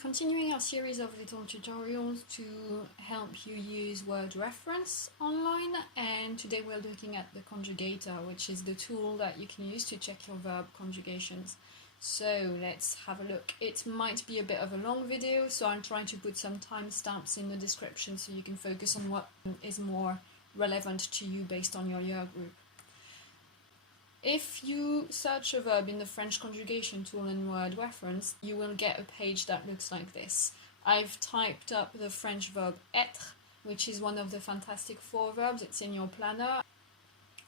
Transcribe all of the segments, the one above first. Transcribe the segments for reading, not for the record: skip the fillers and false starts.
continuing our series of little tutorials to help you use Wordreference online, and today we're looking at the conjugator, which is the tool that you can use to check your verb conjugations. So let's have a look. It might be a bit of a long video, so I'm trying to put some timestamps in the description so you can focus on what is more relevant to you based on your year group. If you search a verb in the French conjugation tool in Wordreference, you will get a page that looks like this. I've typed up the French verb être, which is one of the fantastic 4 verbs. It's in your planner.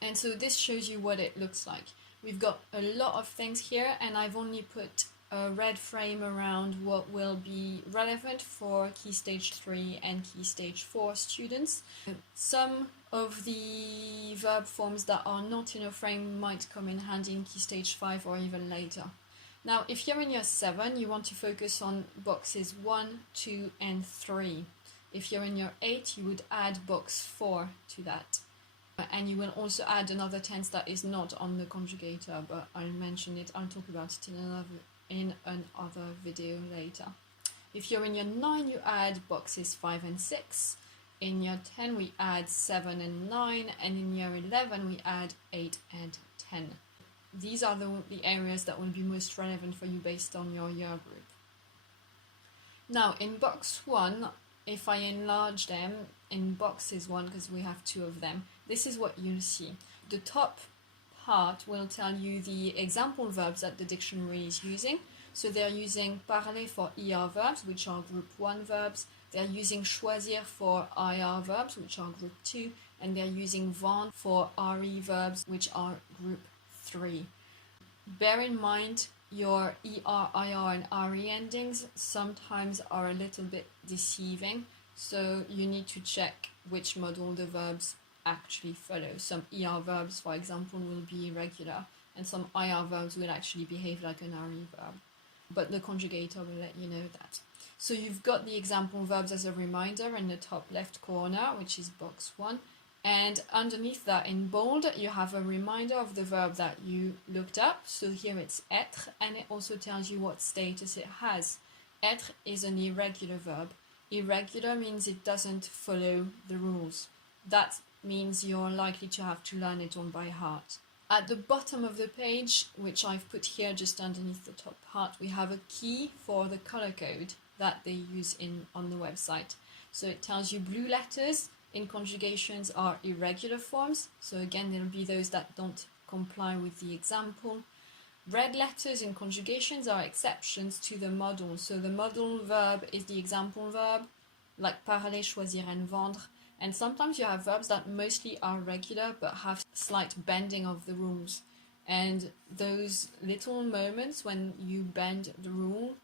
And so this shows you what it looks like. We've got a lot of things here, and I've only put a red frame around what will be relevant for Key Stage 3 and Key Stage 4 students. Some of the verb forms that are not in a frame might come in handy in Key Stage 5 or even later. Now, if you're in Year 7, you want to focus on boxes 1, 2 and 3. If you're in Year 8, you would add box 4 to that. And you will also add another tense that is not on the conjugator, but I'll mention it, I'll talk about it in another video later. If you're in Year 9, you add boxes 5 and 6. In Year 10, we add 7 and 9, and in Year 11, we add 8 and 10. These are the areas that will be most relevant for you based on your year group. Now, in box 1, if I enlarge them in boxes 1, because we have 2 of them, this is what you'll see. The top part will tell you the example verbs that the dictionary is using. So they're using parler for ER verbs, which are group 1 verbs. They're using choisir for IR verbs, which are group 2. And they're using vendre for RE verbs, which are group 3. Bear in mind your ER, IR and RE endings sometimes are a little bit deceiving. So you need to check which model the verbs actually follow. Some ER verbs, for example, will be irregular, and some IR verbs will actually behave like an RE verb. But the conjugator will let you know that. So you've got the example verbs as a reminder in the top left corner, which is box 1. And underneath that in bold, you have a reminder of the verb that you looked up. So here it's être, and it also tells you what status it has. Être is an irregular verb. Irregular means it doesn't follow the rules. That means you're likely to have to learn it all by heart. At the bottom of the page, which I've put here just underneath the top part, we have a key for the color code that they use on the website. So it tells you blue letters in conjugations are irregular forms. So again, there'll be those that don't comply with the example. Red letters in conjugations are exceptions to the model. So the model verb is the example verb, like parler, choisir and vendre. And sometimes you have verbs that mostly are regular but have slight bending of the rules. And those little moments when you bend the rule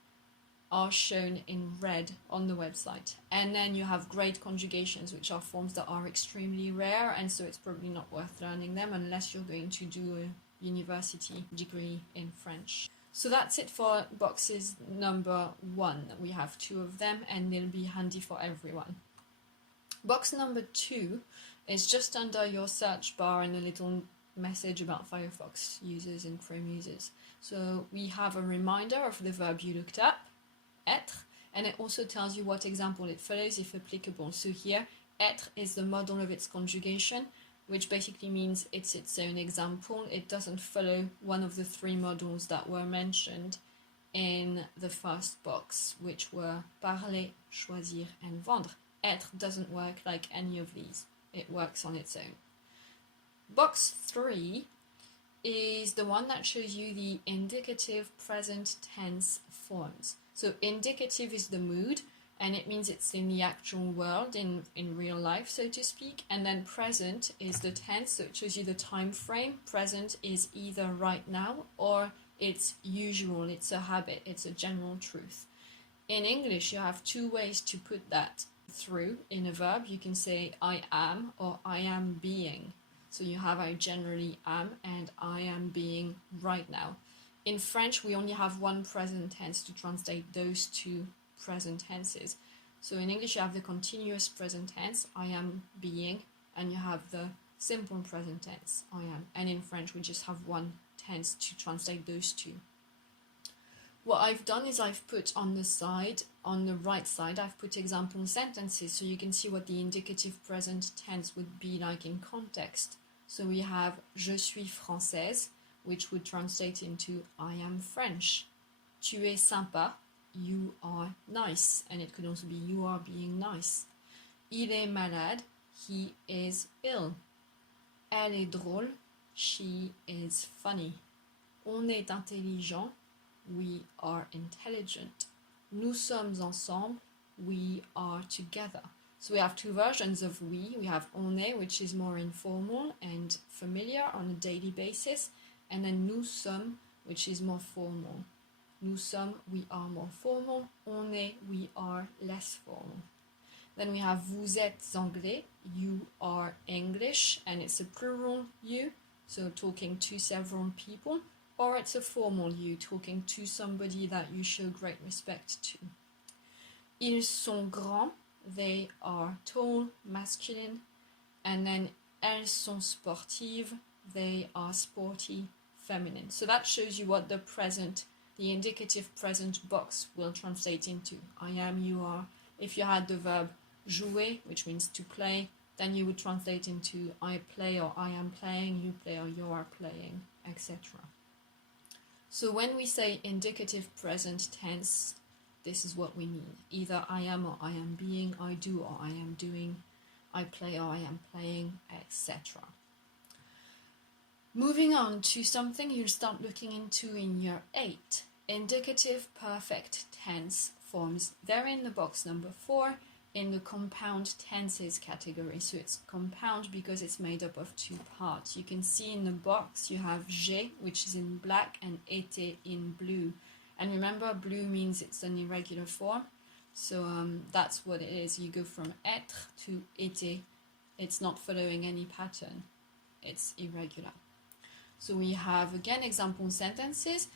are shown in red on the website. And then you have great conjugations, which are forms that are extremely rare, and so it's probably not worth learning them unless you're going to do a university degree in French. So that's it for boxes number 1. We have 2 of them, and they'll be handy for everyone. Box number 2 is just under your search bar and a little message about Firefox users and Chrome users. So we have a reminder of the verb you looked up, être, and it also tells you what example it follows if applicable. So here, être is the model of its conjugation, which basically means it's its own example. It doesn't follow one of the 3 models that were mentioned in the first box, which were parler, choisir and vendre. Être doesn't work like any of these. It works on its own. Box 3 is the one that shows you the indicative present tense forms. So indicative is the mood, and it means it's in the actual world, in real life, so to speak. And then present is the tense, so it shows you the time frame. Present is either right now or it's usual, it's a habit, it's a general truth. In English, you have 2 ways to put that through in a verb. You can say I am or I am being. So you have I generally am and I am being right now. In French, we only have one present tense to translate those 2 present tenses. So in English, you have the continuous present tense, I am being, and you have the simple present tense, I am. And in French, we just have one tense to translate those 2. What I've done is I've put on the side, on the right side, I've put example sentences so you can see what the indicative present tense would be like in context. So we have je suis française, which would translate into I am French. Tu es sympa, you are nice, and it could also be you are being nice. Il est malade, he is ill. Elle est drôle, she is funny. On est intelligent, we are intelligent. Nous sommes ensemble, we are together. So we have two versions of we. We have on est, which is more informal and familiar on a daily basis, and then nous sommes, which is more formal. Nous sommes, we are more formal. On est, we are less formal. Then we have vous êtes anglais, you are English, and it's a plural you, so talking to several people, or it's a formal you, talking to somebody that you show great respect to. Ils sont grands, they are tall, masculine, and then elles sont sportives, they are sporty, feminine. So that shows you what the present, the indicative present box will translate into. I am, you are. If you had the verb jouer, which means to play, then you would translate into I play or I am playing, you play or you are playing, etc. So when we say indicative present tense, this is what we mean. Either I am or I am being, I do or I am doing, I play or I am playing, etc. Moving on to something you'll start looking into in year 8. Indicative perfect tense forms. They're in the box number 4 in the compound tenses category. So it's compound because it's made up of two parts. You can see in the box you have j'ai, which is in black, and été in blue. And remember, blue means it's an irregular form. So that's what it is. You go from être to été. It's not following any pattern. It's irregular. So we have, again, example sentences.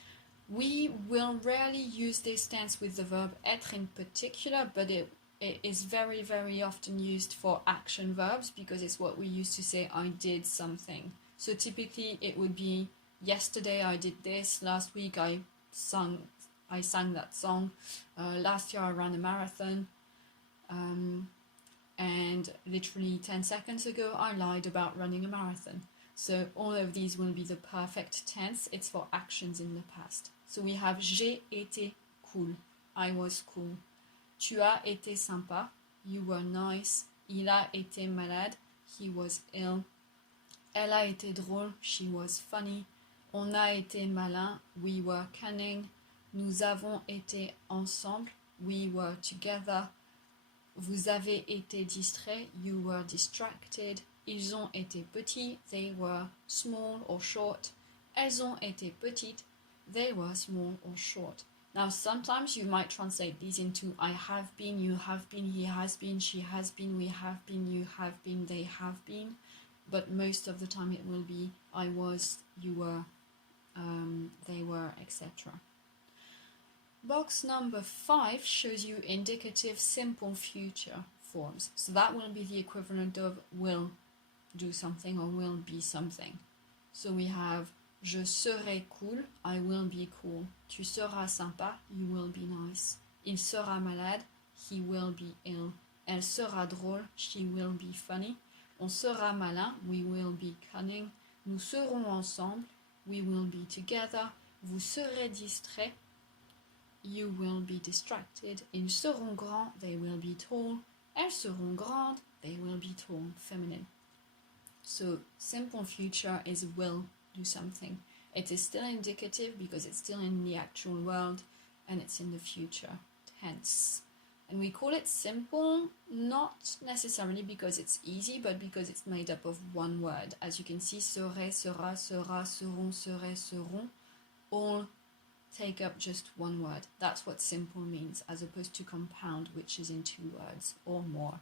We will rarely use this tense with the verb être in particular, but it is very, very often used for action verbs because it's what we used to say, I did something. So typically it would be, yesterday I did this, last week I sang that song, last year I ran a marathon, and literally 10 seconds ago I lied about running a marathon. So all of these will be the perfect tense. It's for actions in the past. So we have j'ai été cool, I was cool. Tu as été sympa, you were nice. Il a été malade, he was ill. Elle a été drôle, she was funny. On a été malin, we were cunning. Nous avons été ensemble, we were together. Vous avez été distrait, you were distracted. Ils ont été petits, they were small or short. Elles ont été petites, they were small or short. Now sometimes you might translate these into I have been, you have been, he has been, she has been, we have been, you have been, they have been. But most of the time it will be I was, you were, they were, etc. Box number 5 shows you indicative simple future forms. So that will be the equivalent of will do something or will be something. So we have je serai cool, I will be cool. Tu seras sympa, you will be nice. Il sera malade, he will be ill. Elle sera drôle, she will be funny. On sera malin, we will be cunning. Nous serons ensemble, we will be together. Vous serez distrait, you will be distracted. Ils seront grands, they will be tall. Elles seront grandes, they will be tall, feminine. So simple future is will do something. It is still indicative because it's still in the actual world and it's in the future tense. And we call it simple, not necessarily because it's easy, but because it's made up of one word. As you can see, serait, sera, sera, seront, serait, seront, all take up just one word. That's what simple means, as opposed to compound, which is in 2 words or more.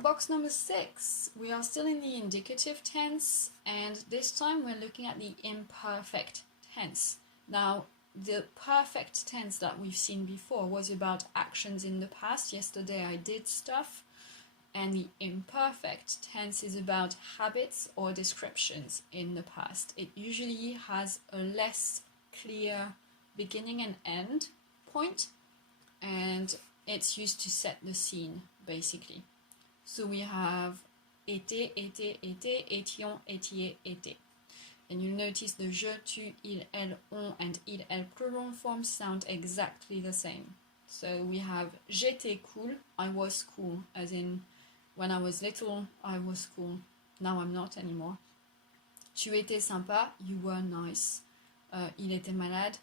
Box number 6, we are still in the indicative tense, and this time we're looking at the imperfect tense. Now, the perfect tense that we've seen before was about actions in the past. Yesterday I did stuff. And the imperfect tense is about habits or descriptions in the past. It usually has a less clear beginning and end point, and it's used to set the scene, basically. So we have été, été, été, étions, étiez, été. And you'll notice the je, tu, il, elle, on, and il, elle plural forms sound exactly the same. So we have j'étais cool, I was cool, as in when I was little, I was cool. Now I'm not anymore. Tu étais sympa, you were nice. Il était malade,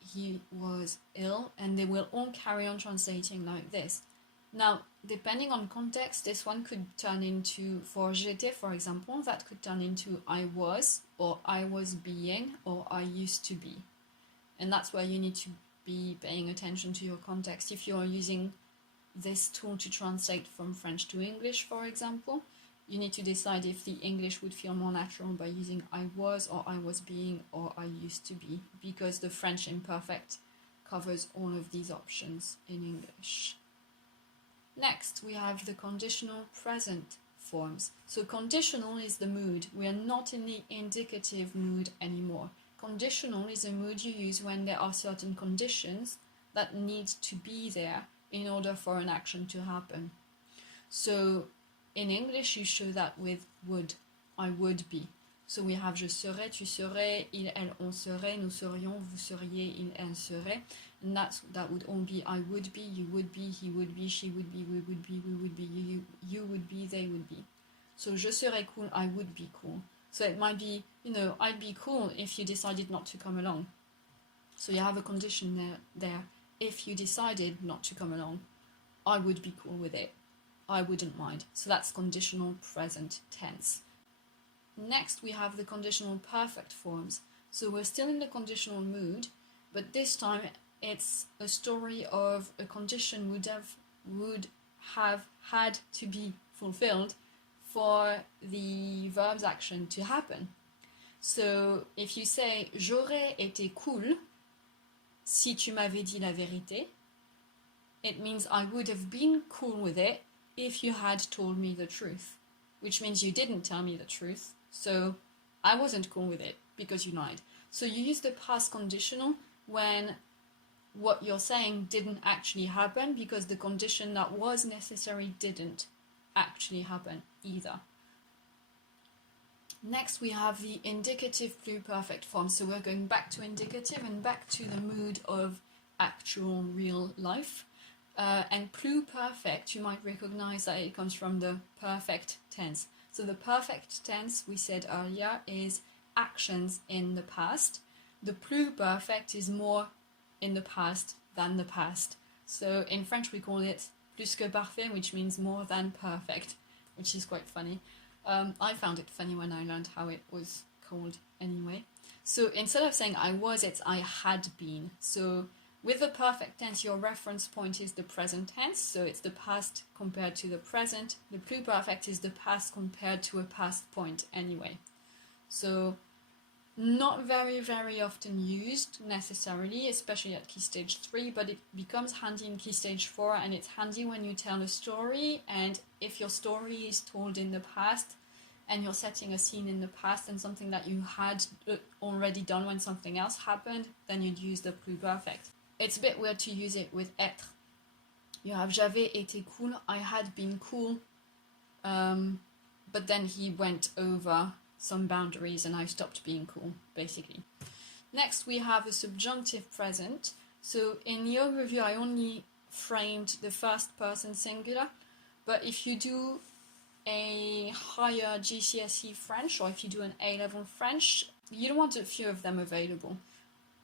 he was ill, and they will all carry on translating like this. Now, depending on context, this one could turn into, for j'étais, for example, that could turn into I was, or I was being, or I used to be. And that's where you need to be paying attention to your context. If you're using this tool to translate from French to English, for example, you need to decide if the English would feel more natural by using I was, or I was being, or I used to be, because the French imperfect covers all of these options in English. Next, we have the conditional present forms. So conditional is the mood. We are not in the indicative mood anymore. Conditional is a mood you use when there are certain conditions that need to be there in order for an action to happen. So in English, you show that with would. I would be. So we have je serais, tu serais, il, elle, on serait, nous serions, vous seriez, il, elle serait. And that would all be I would be, you would be, he would be, she would be, we would be, you would be, they would be. So je serais cool, I would be cool. So it might be, I'd be cool if you decided not to come along. So you have a condition there. If you decided not to come along, I would be cool with it. I wouldn't mind. So that's conditional present tense. Next, we have the conditional perfect forms. So we're still in the conditional mood, but this time it's a story of a condition would have had to be fulfilled for the verb's action to happen. So if you say j'aurais été cool si tu m'avais dit la vérité, it means I would have been cool with it if you had told me the truth, which means you didn't tell me the truth, so I wasn't cool with it because you lied. So you use the past conditional when what you're saying didn't actually happen because the condition that was necessary didn't actually happen either. Next, we have the indicative pluperfect form. So we're going back to indicative and back to the mood of actual real life. And pluperfect, you might recognize that it comes from the perfect tense. So the perfect tense, we said earlier, is actions in the past. The pluperfect is more in the past than the past. So in French we call it plus que parfait, which means more than perfect, which is quite funny. I found it funny when I learned how it was called anyway. So instead of saying I was, it's I had been. So with the perfect tense, your reference point is the present tense, so it's the past compared to the present. The pluperfect is the past compared to a past point anyway. So not very, very often used necessarily, especially at key stage 3, but it becomes handy in key stage 4, and it's handy when you tell a story, and if your story is told in the past, and you're setting a scene in the past and something that you had already done when something else happened, then you'd use the pluperfect. It's a bit weird to use it with être. You have j'avais été cool, I had been cool, but then he went over some boundaries and I stopped being cool, basically. Next, we have a subjunctive present. So in the overview, I only framed the first person singular, but if you do a higher GCSE French, or if you do an A-level French, you don't want a few of them available.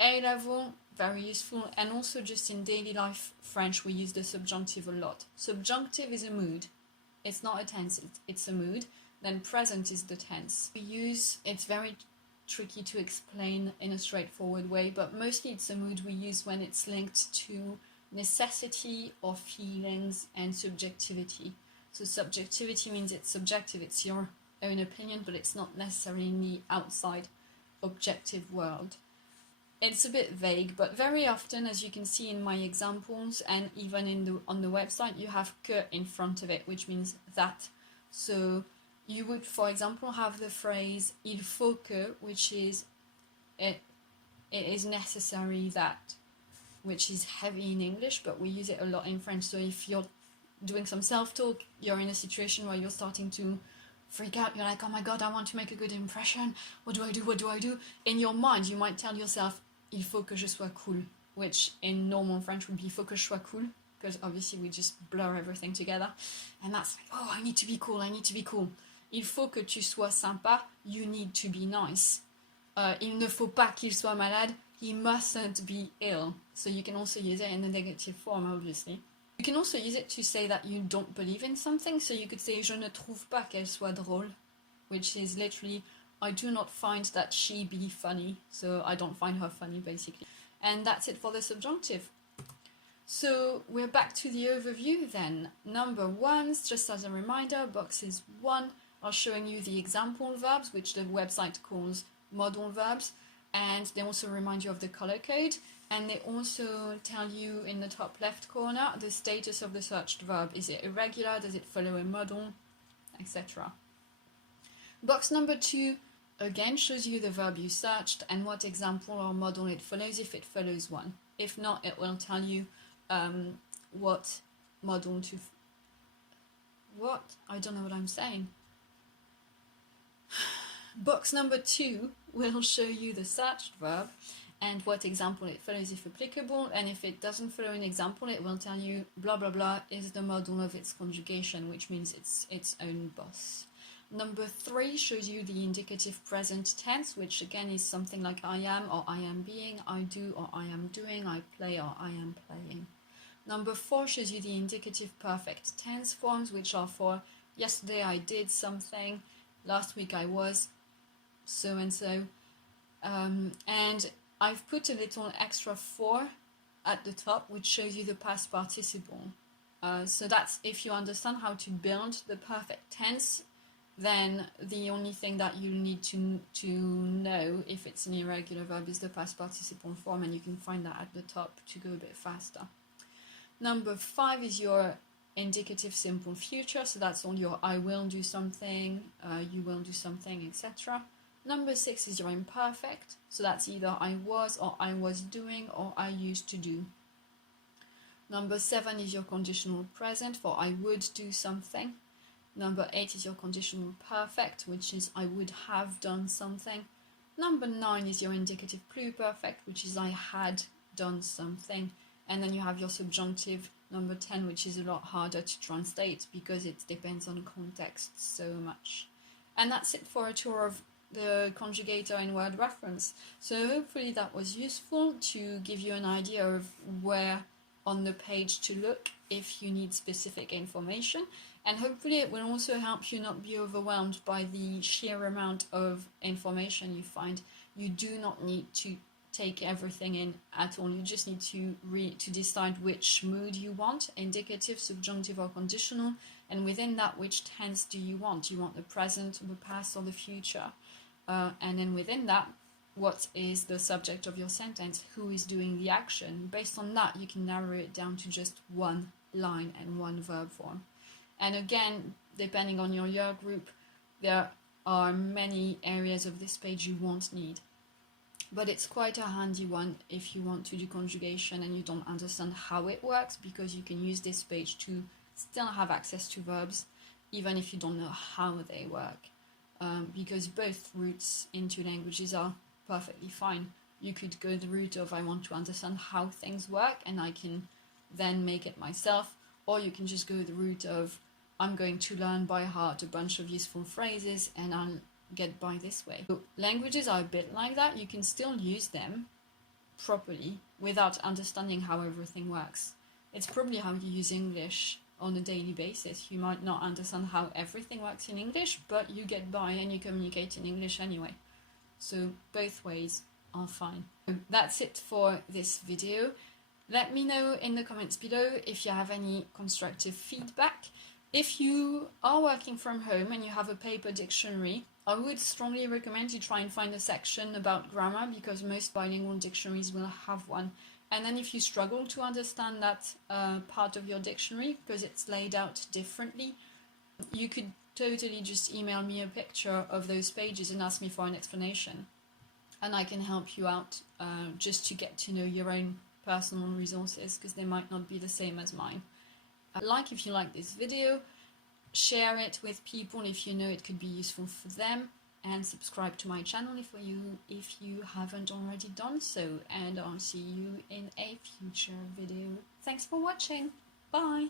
A-level, very useful, and also just in daily life French, we use the subjunctive a lot. Subjunctive is a mood. It's not a tense, it's a mood. Then present is the tense. It's very tricky to explain in a straightforward way, but mostly it's a mood we use when it's linked to necessity or feelings and subjectivity. So subjectivity means it's subjective, it's your own opinion, but it's not necessarily in the outside objective world. It's a bit vague, but very often, as you can see in my examples and even on the website, you have que in front of it, which means that. So you would, for example, have the phrase il faut que, which is it is necessary that, which is heavy in English, but we use it a lot in French. So if you're doing some self-talk, you're in a situation where you're starting to freak out, you're like, oh my god, I want to make a good impression, what do I do, what do I do? In your mind, you might tell yourself, il faut que je sois cool, which in normal French would be, il faut que je sois cool, because obviously we just blur everything together, and that's like, oh, I need to be cool, I need to be cool. Il faut que tu sois sympa, you need to be nice. Il ne faut pas qu'il soit malade, he mustn't be ill. So you can also use it in the negative form, obviously. You can also use it to say that you don't believe in something. So you could say, je ne trouve pas qu'elle soit drôle, which is literally, I do not find that she be funny. So I don't find her funny, basically. And that's it for the subjunctive. So we're back to the overview then. Number 1, just as a reminder, boxes 1 are showing you the example verbs, which the website calls modal verbs, and they also remind you of the color code, and they also tell you in the top left corner the status of the searched verb. Is it irregular? Does it follow a modal? Etc. Box number 2 again shows you the verb you searched and what example or modal it follows, if it follows one. If not, it will tell you what modal to... What? I don't know what I'm saying. Box number 2 will show you the searched verb and what example it follows if applicable, and if it doesn't follow an example, it will tell you blah blah blah is the modal of its conjugation, which means it's its own boss. Number 3 shows you the indicative present tense, which again is something like I am or I am being, I do or I am doing, I play or I am playing. Number 4 shows you the indicative perfect tense forms, which are for yesterday I did something, last week I was so and so, and I've put a little extra 4 at the top, which shows you the past participle. So that's if you understand how to build the perfect tense, then the only thing that you need to know if it's an irregular verb is the past participle form, and you can find that at the top to go a bit faster. Number 5 is your indicative simple future, so that's all your I will do something, you will do something, etc. Number 6 is your imperfect, so that's either I was or I was doing or I used to do. Number 7 is your conditional present for I would do something. Number 8 is your conditional perfect, which is I would have done something. Number 9 is your indicative pluperfect, which is I had done something. And then you have your subjunctive, number 10, which is a lot harder to translate because it depends on context so much. And that's it for a tour of the conjugator in Wordreference. So hopefully that was useful to give you an idea of where on the page to look if you need specific information, and hopefully it will also help you not be overwhelmed by the sheer amount of information you find. You do not need to take everything in at all. You just need to decide which mood you want, indicative, subjunctive or conditional, and within that, which tense do you want? You want the present, the past or the future? And then within that, what is the subject of your sentence? Who is doing the action? Based on that, you can narrow it down to just one line and one verb form. And again, depending on your year group, there are many areas of this page you won't need. But it's quite a handy one if you want to do conjugation and you don't understand how it works, because you can use this page to still have access to verbs, even if you don't know how they work. Because both routes into languages are perfectly fine. You could go the route of I want to understand how things work and I can then make it myself, or you can just go the route of I'm going to learn by heart a bunch of useful phrases and I'll get by this way. So languages are a bit like that. You can still use them properly without understanding how everything works. It's probably how you use English on a daily basis. You might not understand how everything works in English, but you get by and you communicate in English anyway. So both ways are fine. That's it for this video. Let me know in the comments below if you have any constructive feedback. If you are working from home and you have a paper dictionary, I would strongly recommend you try and find a section about grammar, because most bilingual dictionaries will have one. And then if you struggle to understand that part of your dictionary because it's laid out differently, you could totally just email me a picture of those pages and ask me for an explanation. and I can help you out just to get to know your own personal resources, because they might not be the same as mine. Like if you like this video, share it with people if you know it could be useful for them, and subscribe to my channel if you haven't already done so, and I'll see you in a future video. Thanks for watching. Bye!